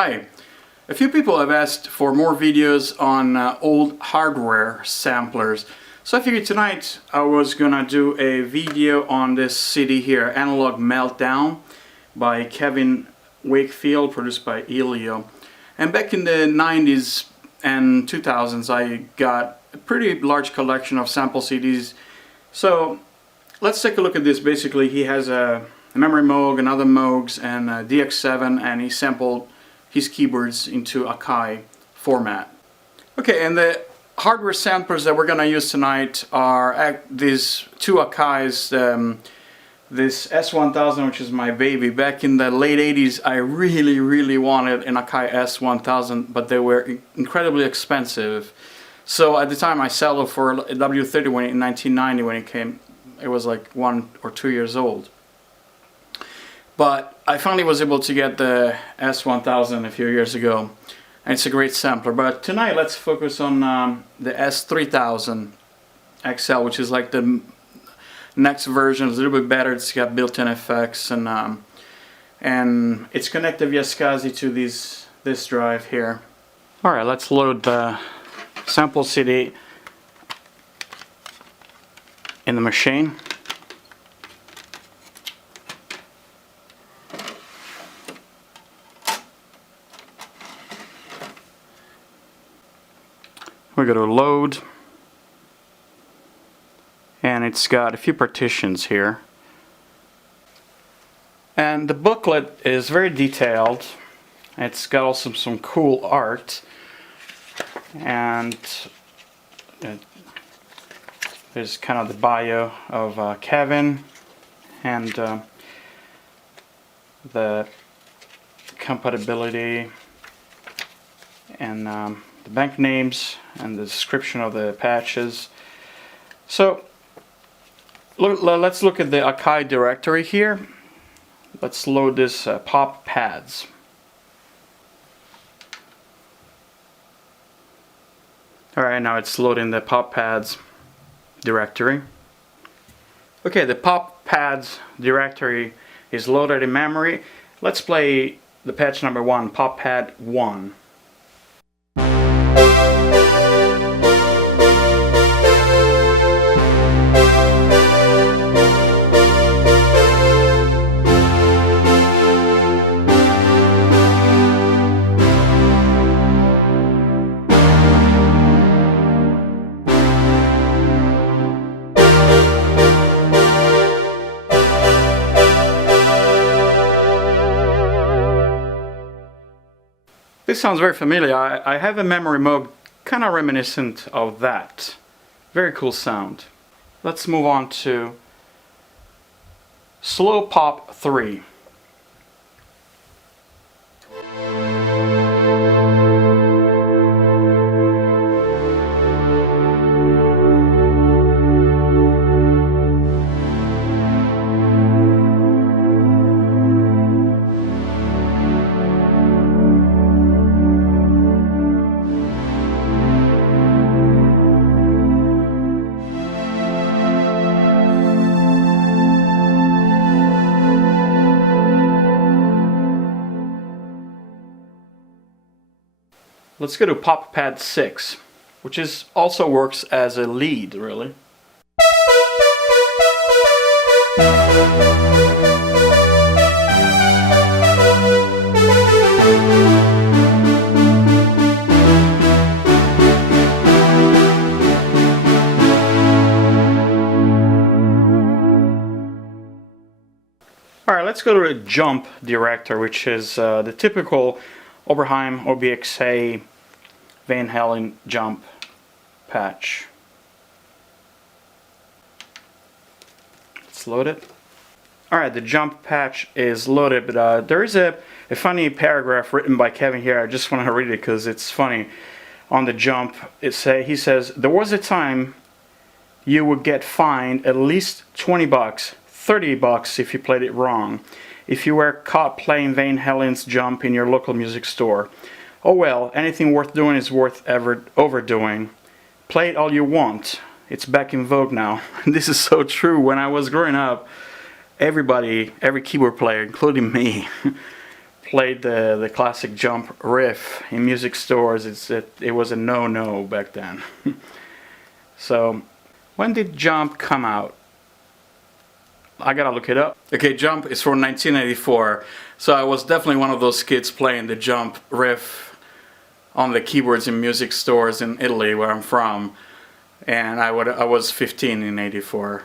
Hi. A few people have asked for more videos on old hardware samplers. So I figured tonight I was gonna do a video on this CD here, Analog Meltdown by Kevin Wakefield, produced by Elio. And back in the 90s and 2000s I got a pretty large collection of sample CDs. So let's take a look at this. Basically he has a memory Moog and other Moogs and a DX7, and he sampled his keyboards into AKAI format. Okay, and the hardware samplers that we're gonna use tonight are these two AKAIs. This S1000, which is my baby. Back in the late 80s I really wanted an AKAI S1000, but they were incredibly expensive. So at the time I settled for a W30 in 1990 when it came. It was like 1 or 2 years old. But I finally was able to get the S1000 a few years ago, and it's a great sampler. But tonight let's focus on the S3200XL, which is like the next version. It's a little bit better. It's got built-in effects, and it's connected via SCSI to this drive here. All right, let's load the sample CD in the machine. We go to load, and it's got a few partitions here, and the booklet is very detailed. It's got also some cool art, and there's kind of the bio of Kevin and the compatibility and the bank names and the description of the patches. So let's look at the AKAI directory here. Let's load this pop pads. Alright, now it's loading the pop pads directory. Okay, the pop pads directory is loaded in memory. Let's play the patch number 1, pop pad 1. This sounds very familiar. I have a memory Moog kind of reminiscent of that. Very cool sound. Let's move on to Slow Pop 3. Let's go to pop pad 6, which also works as a lead, really. Alright, let's go to the jump director, which is the typical Oberheim OBXA Van Halen jump patch. Let's load it. Alright, the jump patch is loaded, but there is a funny paragraph written by Kevin here. I just want to read it because it's funny. On the jump, he says, "There was a time you would get fined at least 20 bucks, 30 bucks if you played it wrong, if you were caught playing Van Halen's Jump in your local music store. Oh well, anything worth doing is worth overdoing. Play it all you want. It's back in vogue now." This is so true. When I was growing up, every keyboard player, including me, played the classic jump riff in music stores. It was a no-no back then. So, when did Jump come out? I gotta look it up. Okay, Jump is from 1984, so I was definitely one of those kids playing the Jump riff on the keyboards in music stores in Italy, where I'm from, and I was 15 in '84.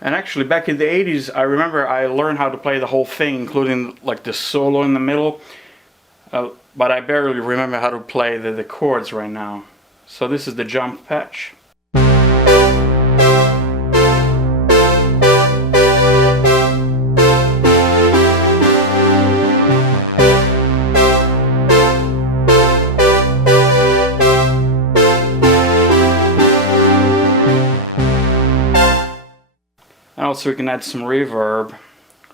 And actually, back in the 80s, I remember I learned how to play the whole thing, including like the solo in the middle, but I barely remember how to play the chords right now. So this is the Jump patch. And also we can add some reverb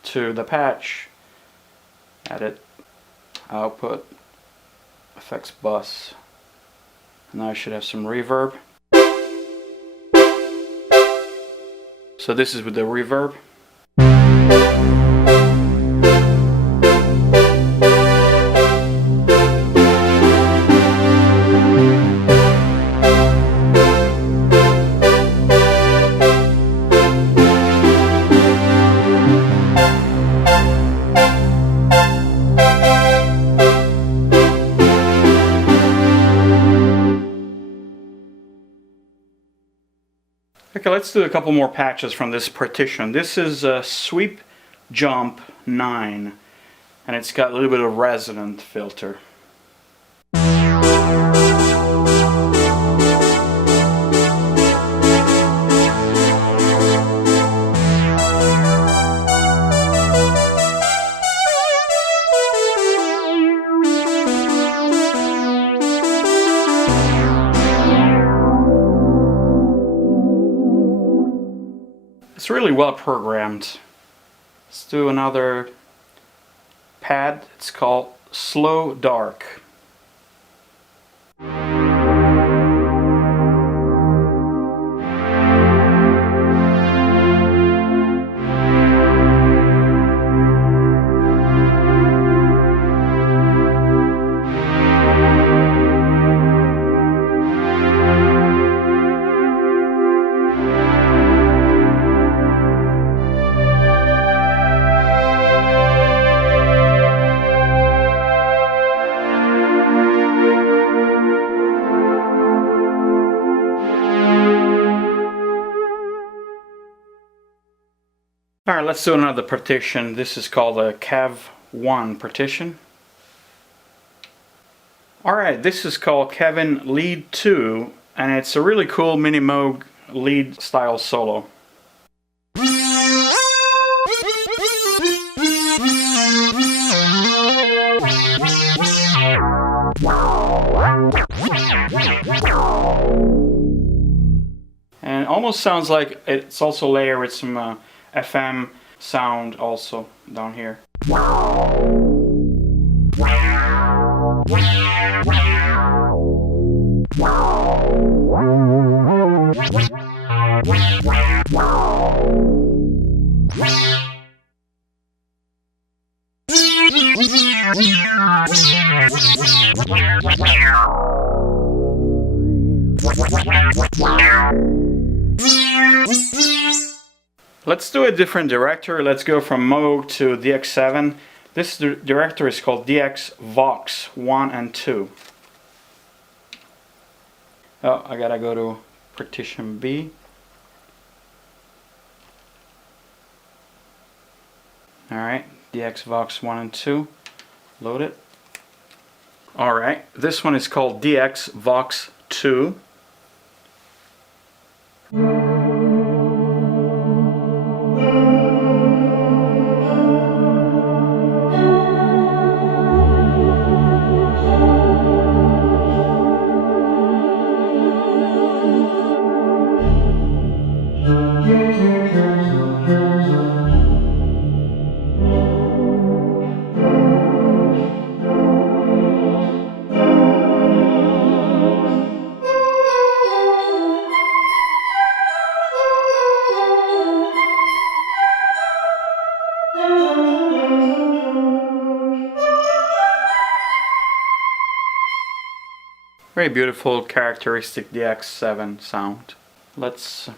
to the patch. Edit, output, effects bus. Now I should have some reverb. So this is with the reverb. Okay, let's do a couple more patches from this partition. This is Sweep Jump 9, and it's got a little bit of resonant filter. It's really well programmed. Let's do another pad. It's called Slow Dark. Alright, let's do another partition. This is called a Cav 1 partition. Alright, this is called Kevin Lead 2, and it's a really cool Mini Moog lead style solo. And it almost sounds like it's also layered with some FM sound also down here. Let's do a different directory. Let's go from Moog to DX7. This directory is called DXBox 1 and 2. Oh, I gotta go to partition B. Alright, DXBox 1 and 2. Load it. Alright, this one is called DXBox 2. Very beautiful, characteristic DX7 sound. Let's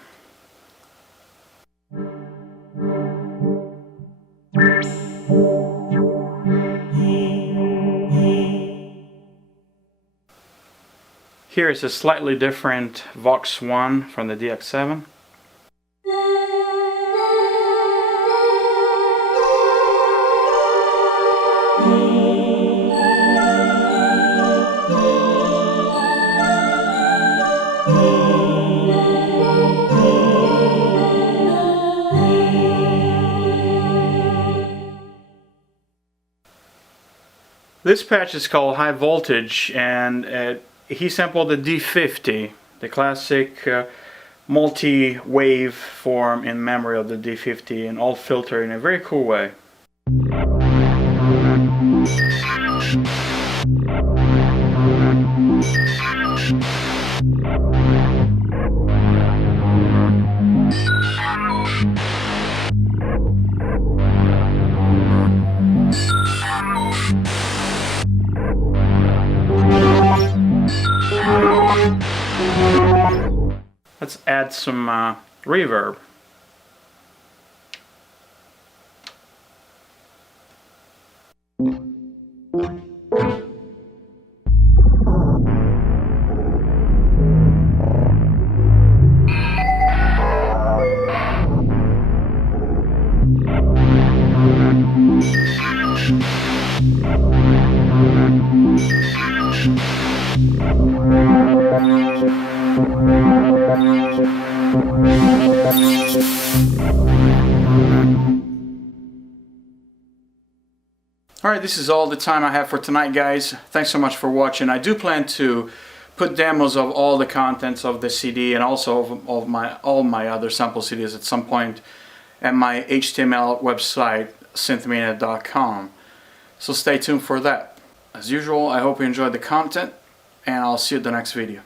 here is a slightly different Vox 1 from the DX7. This patch is called High Voltage, and he sampled the D50, the classic multi-wave form in memory of the D50, and all filtered in a very cool way. Let's add some reverb. Alright, this is all the time I have for tonight, guys. Thanks so much for watching. I do plan to put demos of all the contents of the CD and also of all my other sample CDs at some point at my HTML website, synthmania.com. So stay tuned for that. As usual, I hope you enjoyed the content, and I'll see you at the next video.